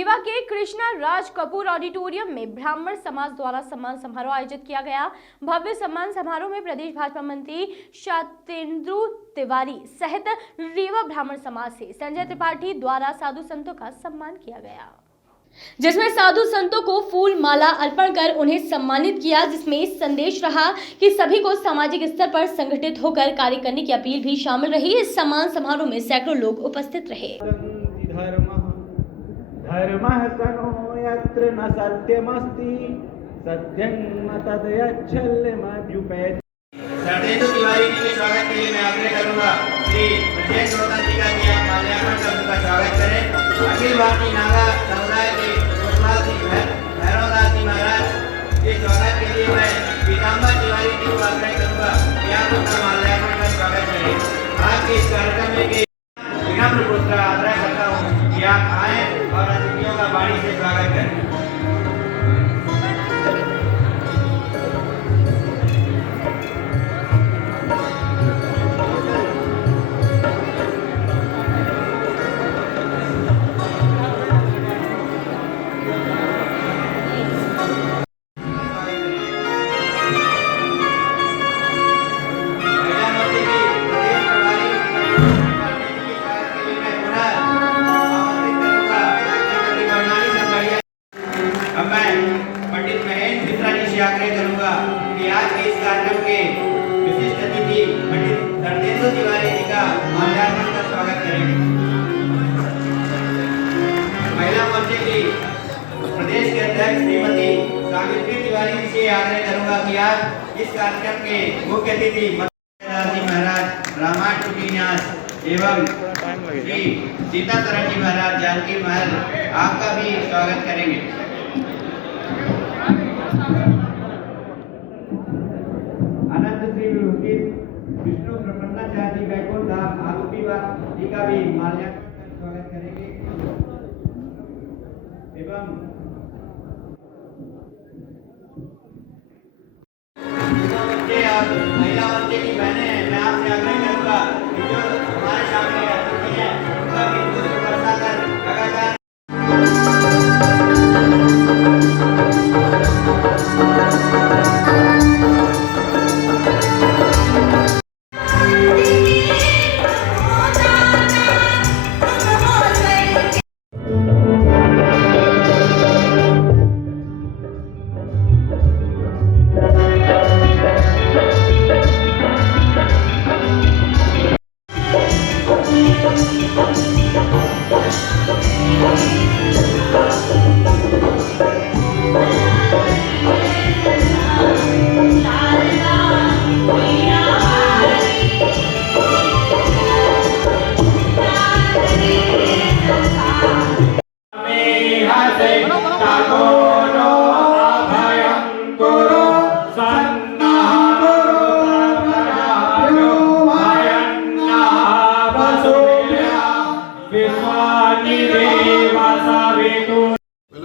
रीवा के कृष्णा राज कपूर ऑडिटोरियम में ब्राह्मण समाज द्वारा सम्मान समारोह आयोजित किया गया। भव्य सम्मान समारोह में प्रदेश भाजपा मंत्री सत्येंद्र तिवारी सहित रीवा ब्राह्मण समाज से संजय त्रिपाठी द्वारा साधु संतों का सम्मान किया गया, जिसमें साधु संतों को फूल माला अर्पण कर उन्हें सम्मानित किया, जिसमें संदेश रहा कि सभी को सामाजिक स्तर पर संगठित होकर कार्य करने की अपील भी शामिल रही। इस सम्मान समारोह में सैकड़ों लोग उपस्थित रहे। धर्मः तनो यत्र न सत्यमस्ति सत्यं न तद्यच्छल्यमभ्युपेति। सत्येंद्र तिवारी जी के स्वागत के लिए मैं आग्रह करूंगा श्री विजय श्रोता जी का कि आप माल्यार्पण कर उनका स्वागत करें। अखिल भारतीय नागा समुदाय के कोतवाल सिंह भैरवदास जी महाराज के स्वागत के लिए मैं पीताम्बर तिवारी जी को आग्रह करूंगा कि आप उनका माल्यार्पण कर स्वागत करें। आज के इस कार्यक्रम में विनम्र पूर्वक आग्रह करता हूँ कि आप आए और अतिथियों का वाणी से स्वागत करें। आग्रह करूंगा कि आज के इस कार्यक्रम के विशिष्ट अतिथि पंडित सत्येंद्र तिवारी जी का माल्यार्पण कर स्वागत करेंगे। महिला मोर्चे की प्रदेश के अध्यक्ष श्रीमती सावित्री तिवारी जी से आग्रह करूंगा कि आज इस कार्यक्रम के मुख्य अतिथि जी महाराज रामायण उपन्यास एवं श्री सीतातरण जी महाराज जानकी महल आपका भी स्वागत करेंगे। विष्णु प्रपन्नाचार्य जी बैकुंठ धाम आरोपी जी का भी माल्यार्पण कर स्वागत करेंगे एवं महिला मोर्चे की बहनें मैं आपसे आग्रह करूंगा कि जो हमारे सामने अतिथि हैं उनका भी पुष्प वर्षा कर लगातार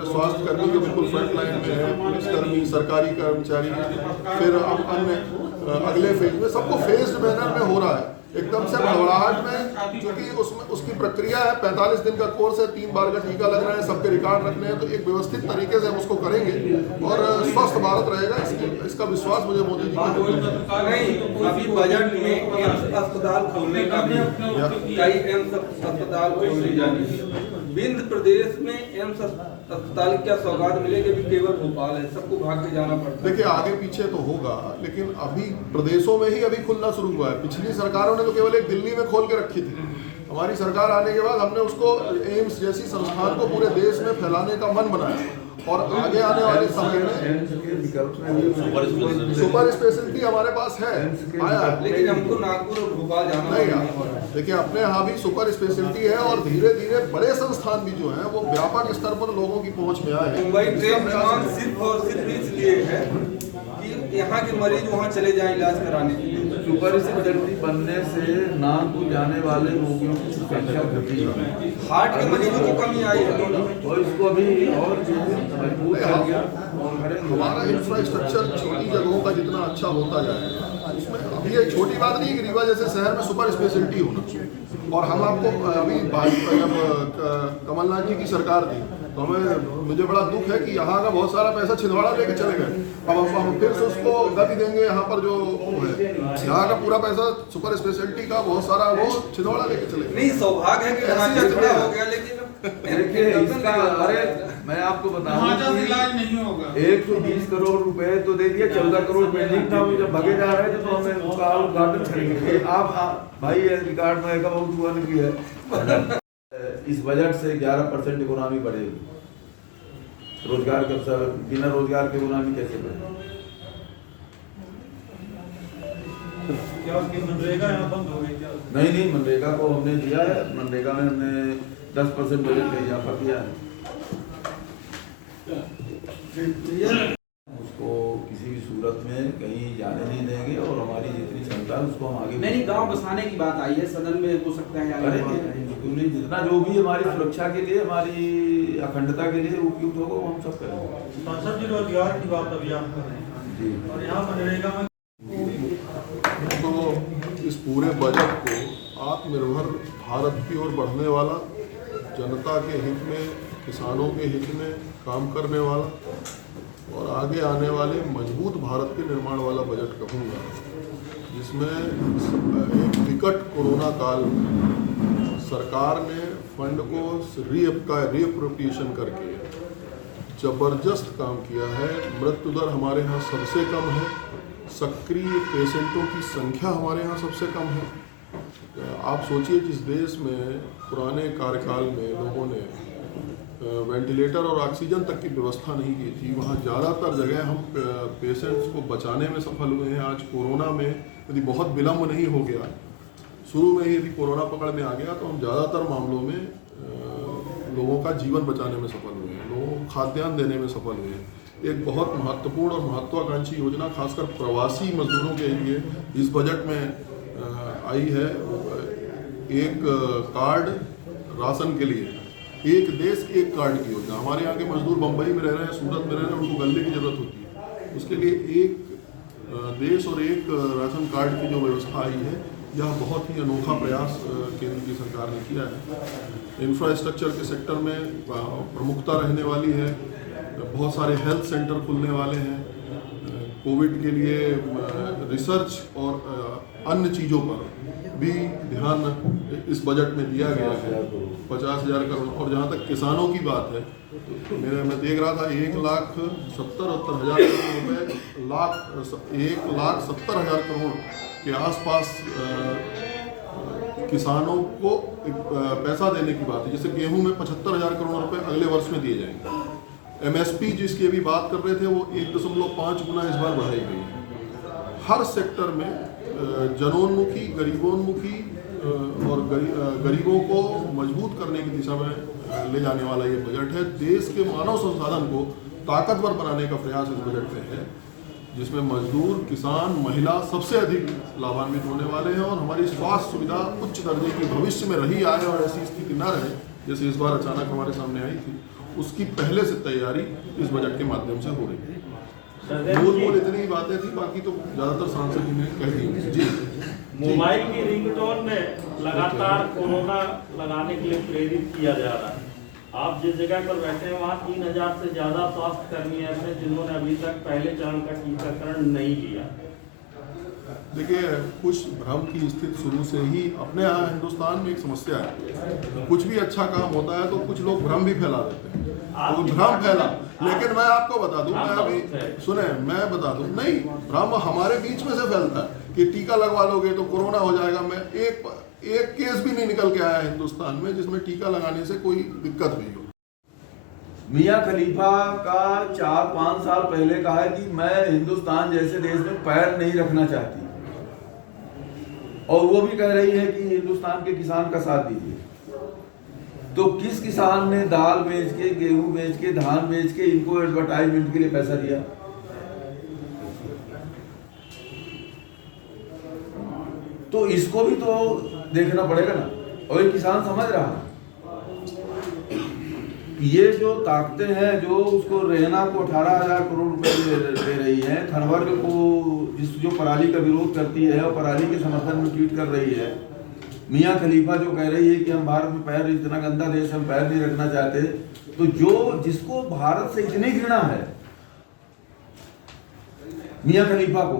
स्वास्थ्य कर्मी के बिल्कुल फ्रंट लाइन में है, पुलिसकर्मी, सरकारी कर्मचारी, फिर अब अन्य अगले फेज में सबको फेज्ड मैनर में हो रहा है। एकदम से घबराहट में, क्योंकि उसमें उसकी प्रक्रिया है, 45 दिन का कोर्स है, 3 बार का टीका लग रहा है, सबके रिकॉर्ड रखने हैं, तो एक व्यवस्थित तरीके से हम उसको करेंगे और स्वस्थ भारत रहेगा। इसका विश्वास मुझे मोदी जी का नहीं। अभी बजट में एम्स अस्पताल खोलने का भी कई एम्स अस्पताल खोलने जाएंगे। विंध्य प्रदेश में एम्स अस्पताल क्या सौगात मिलेगी? भी केवल भोपाल है, सबको भाग के जाना पड़ता है। देखिए आगे पीछे तो होगा, लेकिन अभी प्रदेशों में ही अभी खुलना शुरू हुआ है। पिछली सरकारों ने तो केवल एक दिल्ली में खोल के रखी थी। हमारी सरकार आने के बाद हमने उसको एम्स जैसी संस्थान को पूरे देश में फैलाने का मन बनाया और आगे आने वाले समय में सुपर स्पेशलिटी हमारे पास है, आया है, लेकिन हमको नागपुर और भोपाल जाना नहीं। देखिए अपने यहाँ भी सुपर स्पेशलिटी है और धीरे धीरे बड़े संस्थान भी जो है वो व्यापक स्तर पर लोगों की पहुँच में आए। मुंबई ट्रेन सिर्फ और सिर्फ इसलिए है कि यहाँ के मरीज वहाँ चले जाएं इलाज कराने के लिए। सुपर स्पेशलिटी बनने से नागपुर जाने वाले रोगियों की संख्या बढ़ी है। हार्ट के मरीजों को कमी आई है और इसको भी और मजबूत कर दिया। हमारा इंफ्रास्ट्रक्चर छोटी जगहों का जितना अच्छा होता जाए उसमें अभी एक छोटी बात नहीं कि रीवा जैसे शहर में सुपर स्पेशलिटी होना चाहिए। और हम आपको अभी जब कमलनाथ जी की सरकार थी तो मुझे बड़ा दुख है कि यहाँ का बहुत सारा पैसा छिंदवाड़ा लेके चले गए। अब हम फिर से उसको गति देंगे। यहाँ पर जो है यहाँ का पूरा पैसा सुपर स्पेशलिटी का बहुत सारा वो छिंदवाड़ा लेके चले गए। नहीं, सौभाग्य है कि वहाँ थोड़ा हो गया, लेकिन देखिए इसका, अरे मैं आपको बताऊं इलाज नहीं होगा। 120 करोड़ रुपए तो दे दिया, 14 करोड़ पेंडिंग था। वो जब भगे जा रहे थे तो हमें उसका उद्घाटन करेंगे। आप भाई रिकॉर्ड में का बहुत हुआ नहीं है। इस बजट से 11% इकोनॉमी बढ़ेगी। रोजगार का सब, बिना रोजगार के इकोनॉमी कैसे बढ़ेगी? क्या उसकी मनरेगा यहाँ बंद हो गई क्या? नहीं, मनरेगा को हमने दिया है। मनरेगा में हमने 10% बजट में इजाफा किया है। उसको किसी भी सूरत में कहीं जाने नहीं देंगे और हमारी जितनी क्षमता है उसको हम आगे नहीं, गांव बसाने की बात आई है, सदन में हो सकता है करेंगे। जितना जो भी हमारी सुरक्षा के लिए, हमारी अखंडता के लिए उपयुक्त होगा वो हम सब करेंगे। सांसद जी रोजगार की बात अभी आप कर रहे हैं जी, और यहाँ मनरेगा में तो इस पूरे बजट को आत्मनिर्भर भारत की ओर बढ़ने वाला, जनता के हित में, किसानों के हित में काम करने वाला और आगे आने वाले मजबूत भारत के निर्माण वाला बजट कहूँगा, जिसमें एक विकट कोरोना काल में सरकार ने फंड को रीअप्रोप्रिएशन करके जबरदस्त काम किया है। मृत्यु दर हमारे यहाँ सबसे कम है, सक्रिय पेशेंटों की संख्या हमारे यहाँ सबसे कम है। आप सोचिए, जिस देश में पुराने कार्यकाल में लोगों ने वेंटिलेटर और ऑक्सीजन तक की व्यवस्था नहीं की थी, वहाँ ज़्यादातर जगह हम पेशेंट्स को बचाने में सफल हुए हैं। आज कोरोना में यदि बहुत विलम्ब नहीं हो गया, शुरू में ही यदि कोरोना पकड़ में आ गया, तो हम ज़्यादातर मामलों में लोगों का जीवन बचाने में सफल हुए हैं, लोगों को खाद्यान्न देने में सफल हुए हैं। एक बहुत महत्वपूर्ण और महत्वाकांक्षी योजना खासकर प्रवासी मजदूरों के लिए इस बजट में आई है। एक कार्ड राशन के लिए, एक देश एक कार्ड की योजना। हमारे यहाँ के मजदूर बम्बई में रह रहे हैं, सूरत में रह रहे हैं, उनको गले की जरूरत होती है। उसके लिए एक देश और एक राशन कार्ड की जो व्यवस्था आई है, यह बहुत ही अनोखा प्रयास केंद्र की सरकार ने किया है। इंफ्रास्ट्रक्चर के सेक्टर में प्रमुखता रहने वाली है। बहुत सारे हेल्थ सेंटर खुलने वाले हैं। कोविड के लिए रिसर्च और अन्य चीज़ों पर भी ध्यान इस बजट में दिया गया है, 50,000 करोड़। और जहाँ तक किसानों की बात है, तो मैं देख रहा था 1,70,000 करोड़ रुपए, 1,70,000 करोड़ के आसपास किसानों को पैसा देने की बात है। जैसे गेहूं में 75,000 करोड़ रुपए अगले वर्ष में दिए जाएंगे। MSP जिसकी अभी बात कर रहे थे, वो 1.5 गुना इस बार बढ़ाई गई है। हर सेक्टर में जनोन्मुखी, गरीबोन्मुखी और गरीबों को मजबूत करने की दिशा में ले जाने वाला ये बजट है। देश के मानव संसाधन को ताकतवर बनाने का प्रयास इस बजट में है, जिसमें मजदूर, किसान, महिला सबसे अधिक लाभान्वित होने वाले हैं। और हमारी स्वास्थ्य सुविधा उच्च दर्जे की भविष्य में रही आए और ऐसी स्थिति न रहे जैसे इस बार अचानक हमारे सामने आई थी, उसकी पहले से तैयारी इस बजट के माध्यम से हो रही है। मूल इतनी ही बातें थी, बाकी तो ज्यादातर सांसद जी ने कह दी। जी, मोबाइल की रिंगटोन में लगातार कोरोना लगाने के लिए प्रेरित किया जा रहा है। आप जिस जगह पर बैठे हैं वहाँ 3,000 से ज्यादा स्वास्थ्य कर्मी ऐसे जिन्होंने अभी तक पहले चरण का टीकाकरण नहीं किया। देखिए, कुछ भ्रम की स्थिति शुरू से ही अपने यहाँ हिंदुस्तान में एक समस्या है। कुछ भी अच्छा काम होता है तो कुछ लोग भ्रम भी फैला देते हैं, तो भ्रम फैला। लेकिन मैं आपको बता दूं, मैं अभी मैं बता दूं, नहीं, भ्रम हमारे बीच में से फैलता है कि टीका लगवा लोगे तो कोरोना हो जाएगा। मैं एक केस भी नहीं निकल के आया हिंदुस्तान में जिसमें टीका लगाने से कोई दिक्कत हुई हो। मियाँ खलीफा का 4-5 साल पहले कहा है कि मैं हिंदुस्तान जैसे देश में पैर नहीं रखना चाहती, और वो भी कह रही है कि हिंदुस्तान के किसान का साथ दीजिए। तो किस किसान ने दाल बेच के, गेहूं बेच के, धान बेच के इनको एडवर्टाइजमेंट के लिए पैसा दिया? तो इसको भी तो देखना पड़ेगा ना। और ये किसान समझ रहा है, ये जो ताकतें हैं जो उसको रैना को 18,000 करोड़ रुपए दे रही है, खनवर्ग को जो पराली का विरोध करती है और पराली के समर्थन में ट्वीट कर रही है, मियाँ खलीफा जो कह रही है कि हम भारत में पैर, इतना गंदा देश हम पैर नहीं रखना चाहते, तो जो जिसको भारत से इतनी घृणा है मियाँ खलीफा को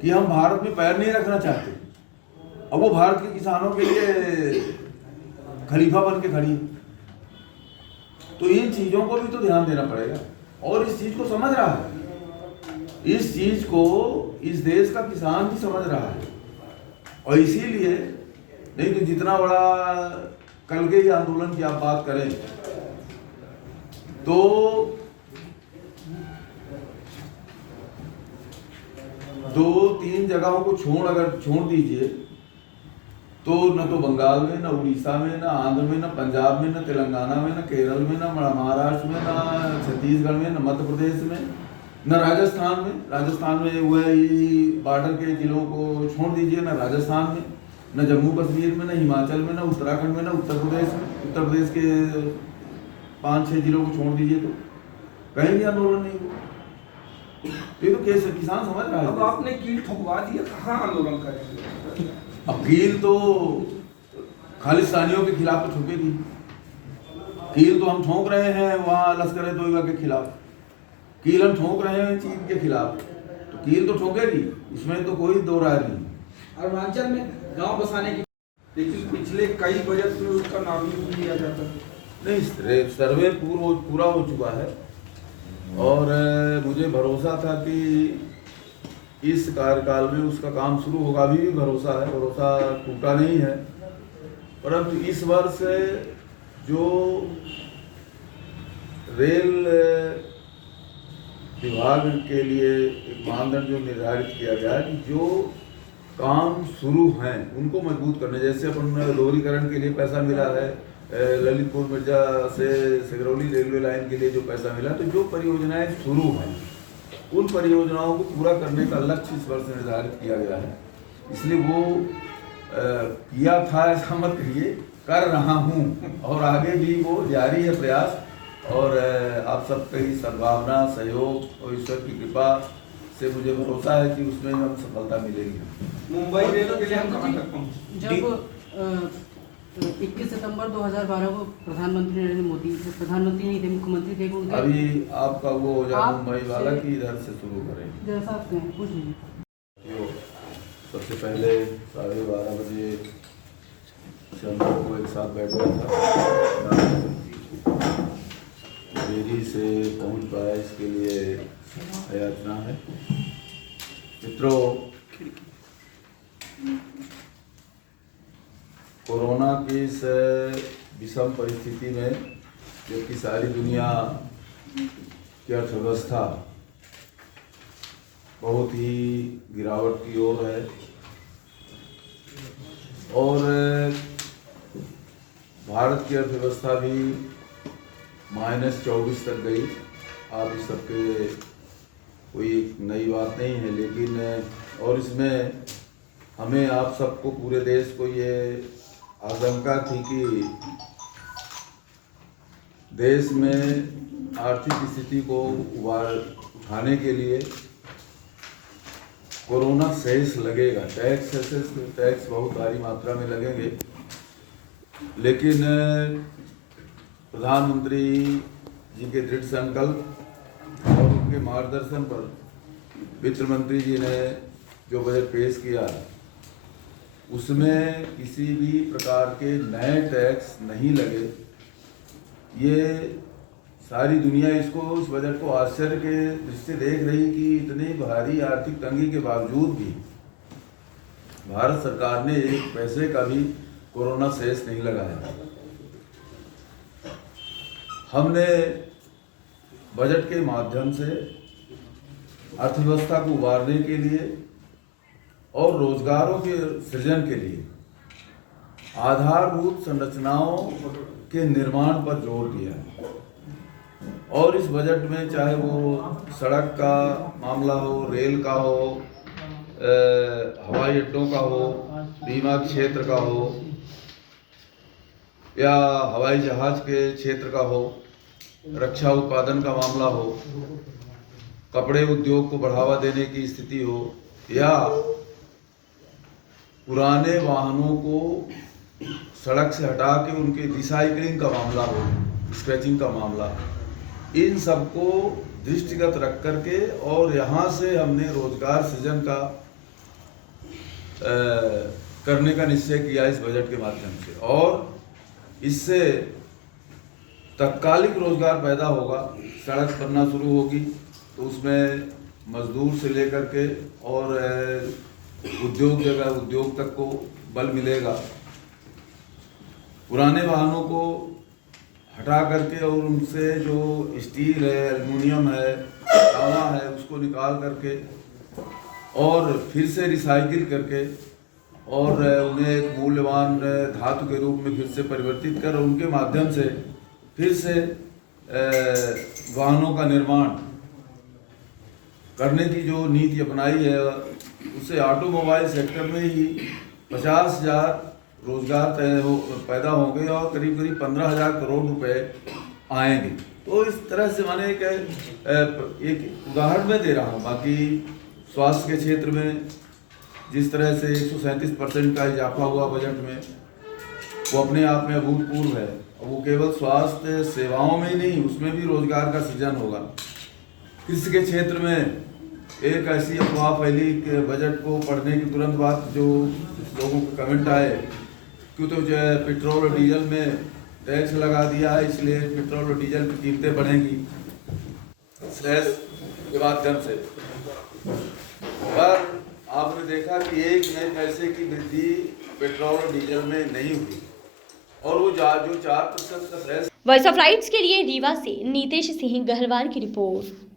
कि हम भारत में पैर नहीं रखना चाहते, अब वो भारत के किसानों के लिए खलीफा बन के खड़ी है। तो इन चीजों को भी तो ध्यान देना पड़ेगा और इस चीज को समझ रहा है, इस चीज को इस देश का किसान भी समझ रहा है। और इसीलिए नहीं तो जितना बड़ा कल के ही आंदोलन की आप बात करें तो 2-3 जगहों को अगर छोड़ दीजिए तो न तो बंगाल में, न उड़ीसा में, न आंध्र में, न पंजाब में, न तेलंगाना में, न केरल में, न महाराष्ट्र में, न छत्तीसगढ़ में, न मध्य प्रदेश में, न राजस्थान में वही बॉर्डर के जिलों को छोड़ दीजिए, न राजस्थान में, न जम्मू कश्मीर में, न हिमाचल में, न उत्तराखंड में, न उत्तर प्रदेश के 5-6 जिलों को छोड़ दीजिए तो कहीं भी आंदोलन नहीं हुआ। ये तो कैसे किसान समझ रहा है। अब आपने कील ठोकवा दिया, कहाँ आंदोलन करेंगे? अब कील तो खालिस्तानियों के खिलाफ तो ठोकेगी, कील तो हम ठोक रहे हैं वहाँ लश्कर-ए-तोयबा के खिलाफ, कील हम ठोक रहे हैं चीन के खिलाफ, तो कील तो ठोकेगी, इसमें तो कोई दो राय नहीं। अरुणाचल में गांव बसाने की, लेकिन पिछले कई बजट में उसका नाम ही नहीं लिया जाता। नहीं, सर्वे पूरा हो चुका है और मुझे भरोसा था कि इस कार्यकाल में उसका काम शुरू होगा। अभी भी भरोसा है, भरोसा टूटा नहीं है, परंतु इस वर्ष जो रेल विभाग के लिए एक मानदंड जो निर्धारित किया गया है कि जो काम शुरू हैं उनको मजबूत करने, जैसे अपन दोहरीकरण के लिए पैसा मिला है, ललितपुर मिर्जा से सिगरौली रेलवे लाइन के लिए जो पैसा मिला, तो जो परियोजनाएं शुरू हैं उन परियोजनाओं को पूरा करने का लक्ष्य इस वर्ष निर्धारित किया गया है। इसलिए वो किया था ऐसा मत कहिए, कर रहा हूँ और आगे भी वो जारी है प्रयास, और आप सबकी सद्भावना, सहयोग और ईश्वर की कृपा से मुझे भरोसा है कि उसमें हम सफलता मिलेगी। मुंबई रेल के लिए हम कहाँ तक पहुँचे? जब 21 सितंबर 2012 को प्रधानमंत्री नरेंद्र मोदी, प्रधानमंत्री नहीं थे, मुख्यमंत्री थे, उनके अभी आपका वो हो जाए मुंबई वाला कि इधर से शुरू करें, जैसा आप कहें पूछ लीजिए। सबसे पहले 12:30 बजे चंद्र को एक साथ बैठा था, देरी से पहुंच पाया, इसके लिए याचना है। मित्रों, कोरोना की इस विषम परिस्थिति में जबकि सारी दुनिया की अर्थव्यवस्था बहुत ही गिरावट की ओर है और भारत की अर्थव्यवस्था भी -24 तक गई। आप इस सबके कोई नई बात नहीं है, लेकिन और इसमें हमें आप सबको, पूरे देश को ये आशंका थी कि देश में आर्थिक स्थिति को उठाने के लिए कोरोना सेस लगेगा, टैक्स बहुत भारी मात्रा में लगेंगे, लेकिन प्रधानमंत्री जी के दृढ़ संकल्प और उनके मार्गदर्शन पर वित्त मंत्री जी ने जो बजट पेश किया उसमें किसी भी प्रकार के नए टैक्स नहीं लगे। ये सारी दुनिया इसको, इस बजट को आश्चर्य के दृष्टि देख रही कि इतनी भारी आर्थिक तंगी के बावजूद भी भारत सरकार ने एक पैसे का भी कोरोना सेस नहीं लगाया। हमने बजट के माध्यम से अर्थव्यवस्था को उबारने के लिए और रोजगारों के सृजन के लिए आधारभूत संरचनाओं के निर्माण पर जोर दिया है। और इस बजट में चाहे वो सड़क का मामला हो, रेल का हो, हवाई अड्डों का हो, बीमा क्षेत्र का हो या हवाई जहाज के क्षेत्र का हो, रक्षा उत्पादन का मामला हो, कपड़े उद्योग को बढ़ावा देने की स्थिति हो या पुराने वाहनों को सड़क से हटा के उनके रिसाइकलिंग का मामला हो, स्क्रैचिंग का मामला, इन सबको दृष्टिगत रख करके और यहाँ से हमने रोजगार सृजन का करने का निश्चय किया इस बजट के माध्यम से। और इससे तत्कालिक रोजगार पैदा होगा, सड़क बनना शुरू होगी तो उसमें मजदूर से लेकर के और उद्योग तक को बल मिलेगा। पुराने वाहनों को हटा करके और उनसे जो स्टील है, एल्युमिनियम है, तांबा है, उसको निकाल करके और फिर से रिसाइकिल करके और उन्हें एक मूल्यवान धातु के रूप में फिर से परिवर्तित कर उनके माध्यम से फिर से वाहनों का निर्माण करने की जो नीति अपनाई है, उससे ऑटोमोबाइल सेक्टर में ही 50,000 रोजगार पैदा होंगे और करीब 15,000 करोड़ रुपए आएंगे। तो इस तरह से मैंने एक उदाहरण में दे रहा हूँ। बाकी स्वास्थ्य के क्षेत्र में जिस तरह से 137% का इजाफा हुआ बजट में, वो अपने आप में अभूतपूर्व है। वो केवल स्वास्थ्य सेवाओं में ही नहीं, उसमें भी रोजगार का सृजन होगा। कृषि के क्षेत्र में एक ऐसी अफवाह फैली कि बजट को पढ़ने की तुरंत बाद जो लोगों के कमेंट आए क्यों तो जो है पेट्रोल और डीजल में टैक्स लगा दिया है, इसलिए पेट्रोल और डीजल की कीमतें बढ़ेंगी सेस के माध्यम से। पर आपने देखा कि 1 नए पैसे की वृद्धि पेट्रोल और डीजल में नहीं हुई और वो जो 4% का सेस। वॉइस ऑफ राइट्स के लिए रीवा से नीतेश सिंह गहरवाल की रिपोर्ट।